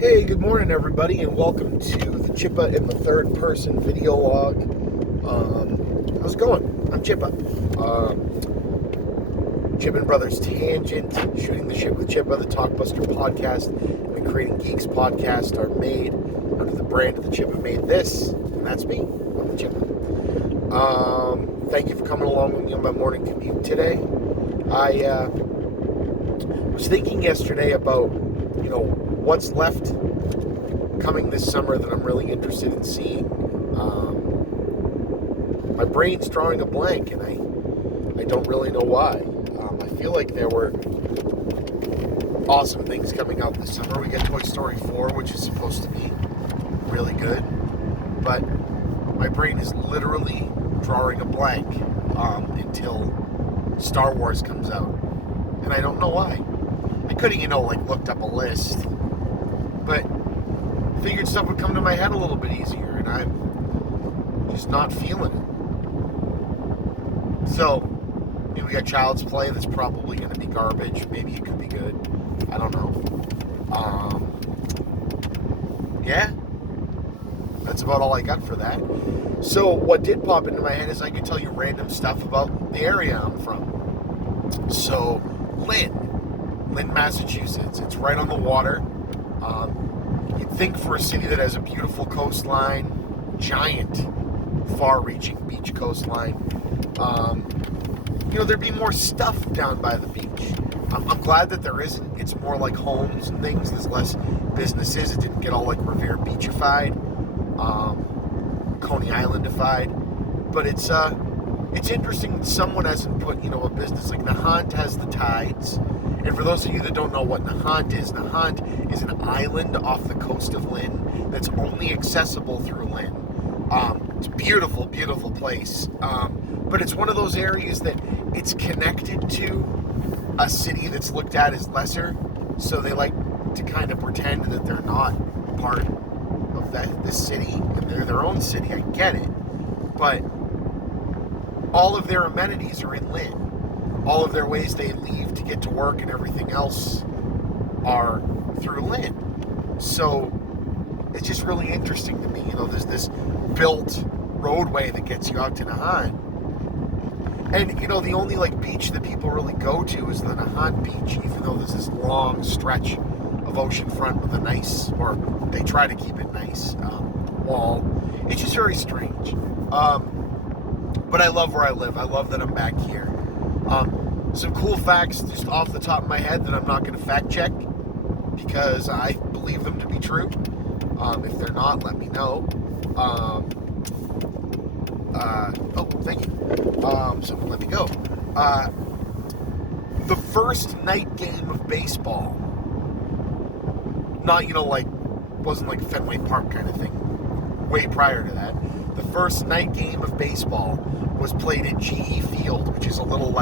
Hey, good morning, everybody, and welcome to the Chippa in the third person video log. How's it going? I'm Chippa. Chippa and Brothers Tangent, Shooting the Shit with Chippa, the Talkbuster podcast, and the Creating Geeks podcast are made under the brand of the Chippa Made This, and that's me. I'm the Chippa. Thank you for coming along with me on my morning commute today. I was thinking yesterday about, what's left coming this summer that I'm really interested in seeing. My brain's drawing a blank, and I don't really know why. I feel like there were awesome things coming out this summer. We got Toy Story 4, which is supposed to be really good, but my brain is literally drawing a blank until Star Wars comes out, and I don't know why. I could have, looked up a list, but figured stuff would come to my head a little bit easier, and I'm just not feeling it. So, we got Child's Play that's probably going to be garbage. Maybe it could be good. I don't know. Yeah, that's about all I got for that. So, what did pop into my head is I could tell you random stuff about the area I'm from. So, Lynn, Massachusetts. It's right on the water. You'd think for a city that has a beautiful coastline, giant, far-reaching beach coastline, there'd be more stuff down by the beach. I'm glad that there isn't. It's more like homes and things. There's less businesses. It didn't get all like Revere Beachified, Coney Islandified. But it's interesting that someone hasn't put, a business like Nahant has the tides. And for those of you that don't know what Nahant is an island off the coast of Lynn that's only accessible through Lynn. It's a beautiful, beautiful place. But it's one of those areas that it's connected to a city that's looked at as lesser. So they like to kind of pretend that they're not part of this city and they're their own city. I get it. But all of their amenities are in Lynn. All of their ways they leave to get to work and everything else are through Lynn. So it's just really interesting to me. There's this built roadway that gets you out to Nahant. And, the only, beach that people really go to is the Nahant beach, even though there's this long stretch of oceanfront with a nice, or they try to keep it nice, wall. It's just very strange. But I love where I live. I love that I'm back here. Some cool facts just off the top of my head that I'm not going to fact check because I believe them to be true. If they're not, let me know. Thank you. So let me go. The first night game of baseball, not, wasn't like Fenway Park kind of thing. Way prior to that. The first night game of baseball was played at GE Field, which is a little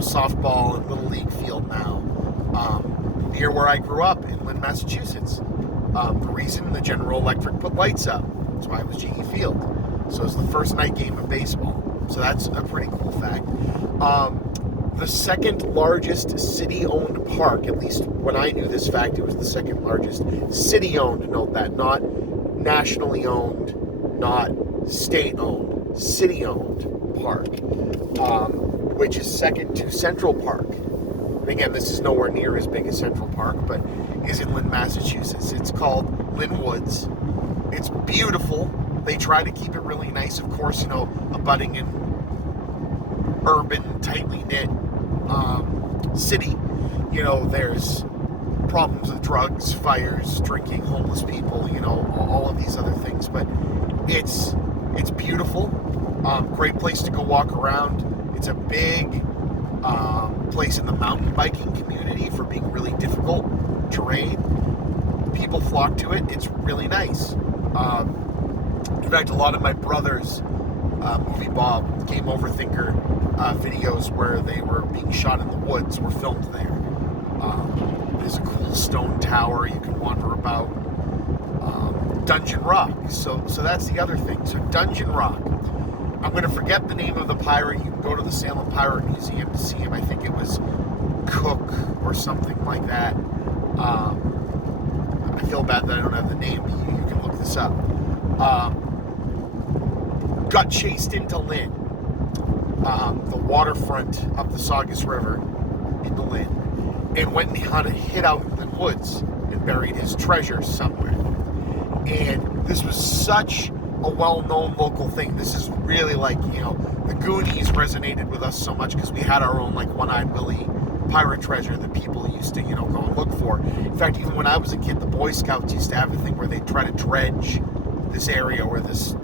softball and little league field now, near where I grew up in Lynn, Massachusetts. The reason the General Electric put lights up, that's why it was GE Field. So it was the first night game of baseball. So that's a pretty cool fact. The second largest city-owned park, at least when I knew this fact, it was the second largest city-owned, note that, not nationally owned, not state-owned, city-owned park, which is second to Central Park. And again, this is nowhere near as big as Central Park, but is in Lynn, Massachusetts. It's called Lynn Woods. It's beautiful. They try to keep it really nice, of course, abutting an urban, tightly knit city. There's problems with drugs, fires, drinking, homeless people, all of these other things. But it's beautiful. Great place to go walk around. It's a big place in the mountain biking community for being really difficult terrain. People flock to it. It's really nice. In fact, a lot of my brother's Movie Bob Game Over Thinker videos where they were being shot in the woods were filmed there. There's a cool stone tower you can wander about. Dungeon Rock. So that's the other thing. So Dungeon Rock. I'm going to forget the name of the pirate. You can go to the Salem Pirate Museum to see him. I think it was Cook or something like that. I feel feel bad that I don't have the name. You can look this up. Got chased into Lynn, the waterfront of the Saugus River into Lynn, and went and hid out in the woods and buried his treasure somewhere. And this was such a well-known local thing. This is really like, the Goonies resonated with us so much because we had our own, like, One-Eyed Willie pirate treasure that people used to, go and look for. In fact, even when I was a kid, the Boy Scouts used to have a thing where they'd try to dredge this area where this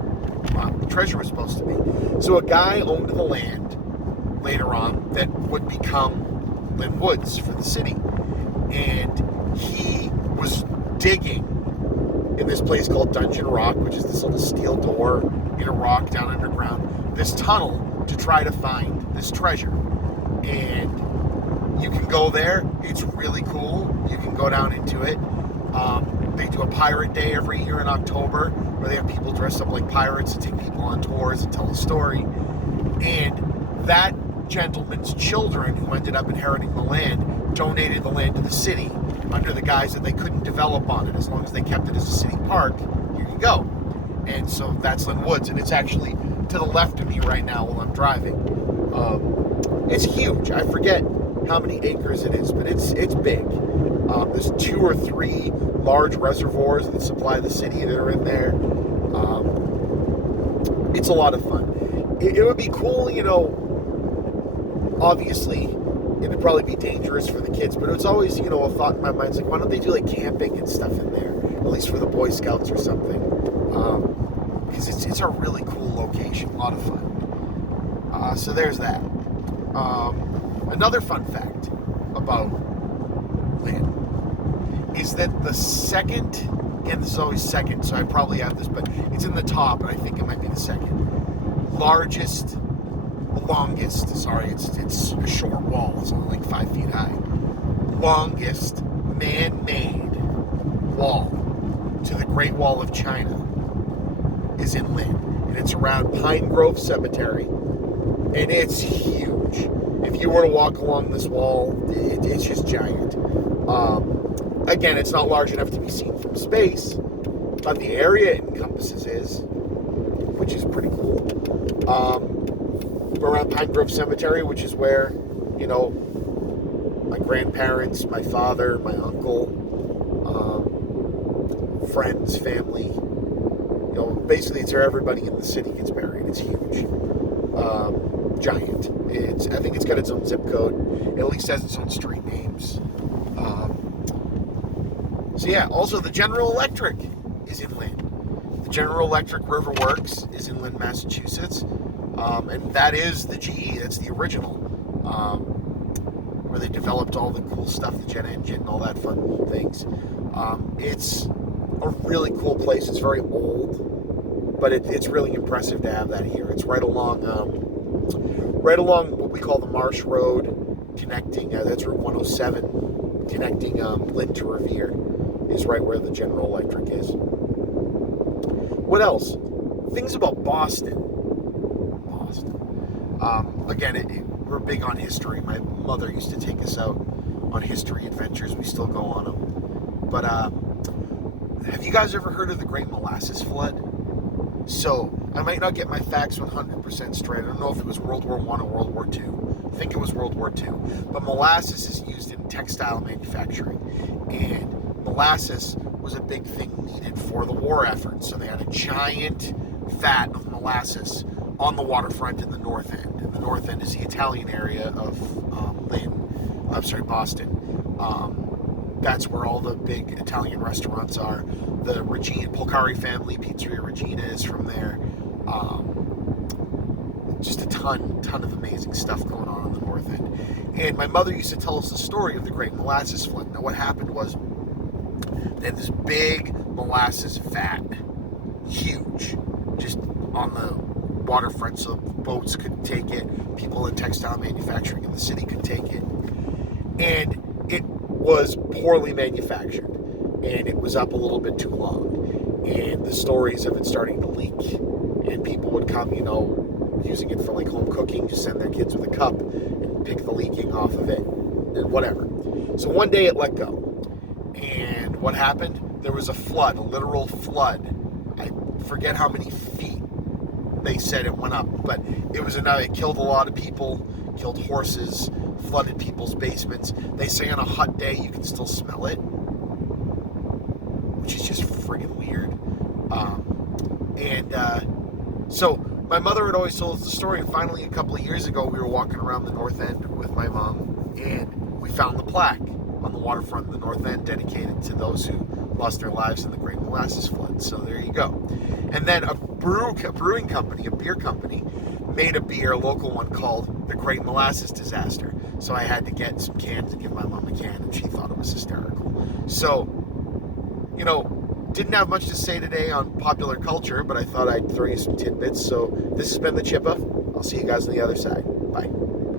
treasure was supposed to be. So a guy owned the land later on that would become Lynn Woods for the city. And he was digging in this place called Dungeon Rock, which is this little steel door in a rock down underground, this tunnel to try to find this treasure. And you can go there. It's really cool. You can go down into it. They do a pirate day every year in October where they have people dressed up like pirates and take people on tours and tell a story. And that gentleman's children, who ended up inheriting the land, donated the land to the city under the guise that they couldn't develop on it. As long as they kept it as a city park, you can go. And so that's Lynn Woods, and it's actually to the left of me right now while I'm driving. It's huge. I forget how many acres it is, but it's big. There's 2 or 3 large reservoirs that supply the city that are in there. It's a lot of fun. It would be cool, obviously, it'd probably be dangerous for the kids, but it's always, a thought in my mind. It's like, why don't they do, like, camping and stuff in there? At least for the Boy Scouts or something. Because it's a really cool location. A lot of fun. So there's that. Another fun fact about Lynn is that the second, again, this is always second, so I probably have this, but it's in the top, and I think it might be the second longest, it's a short wall, it's only like 5 feet high, longest man-made wall to the Great Wall of China is in Lynn, and it's around Pine Grove Cemetery, and it's huge. If you were to walk along this wall, it's just giant. Again, it's not large enough to be seen from space, but the area it encompasses is, which is pretty cool. We're around Pine Grove Cemetery, which is where, my grandparents, my father, my uncle, friends, family, basically it's where everybody in the city gets buried. It's huge. Giant. I think it's got its own zip code. It at least has its own street names. So yeah, also the General Electric is in Lynn. The General Electric River Works is in Lynn, Massachusetts. And that is the GE, that's the original. Where they developed all the cool stuff, the jet engine and all that fun things. It's a really cool place. It's very old, but it's really impressive to have that here. It's right along what we call the Marsh Road, connecting, that's Route 107, connecting Lynn to Revere, is right where the General Electric is. What else? Things about Boston. Again, we're big on history. My mother used to take us out on history adventures. We still go on them. But have you guys ever heard of the Great Molasses Flood? So, I might not get my facts 100% straight. I don't know if it was World War I or World War II. I think it was World War II. But molasses is used in textile manufacturing. And molasses was a big thing needed for the war effort. So they had a giant vat of molasses on the waterfront in the North End. And the North End is the Italian area of Boston. That's where all the big Italian restaurants are. The Polcari family, Pizzeria Regina, is from there. Just a ton of amazing stuff going on the North End. And my mother used to tell us the story of the Great Molasses Flood. Now what happened was, they had this big molasses vat, huge, just on the waterfront, so boats could take it, people in textile manufacturing in the city could take it. And it was poorly manufactured, and it was up a little bit too long. And the stories of it starting to leak, and people would come, using it for like home cooking, just send their kids with a cup and pick the leaking off of it, and whatever. So one day it let go, and what happened? There was a flood, a literal flood. I forget how many feet they said it went up, but it was enough. It killed a lot of people, killed horses, flooded people's basements. They say on a hot day you can still smell it, which is just friggin' weird. So my mother had always told us the story, and finally a couple of years ago we were walking around the North End with my mom, and we found the plaque on the waterfront of the North End dedicated to those who lost their lives in the Great Molasses Flood. So there you go. And then a brewing company, a beer company, made a beer, a local one, called the Great Molasses Disaster. So I had to get some cans and give my mom a can, and she thought it was hysterical. So, didn't have much to say today on popular culture, but I thought I'd throw you some tidbits. So this has been the Chippa. I'll see you guys on the other side.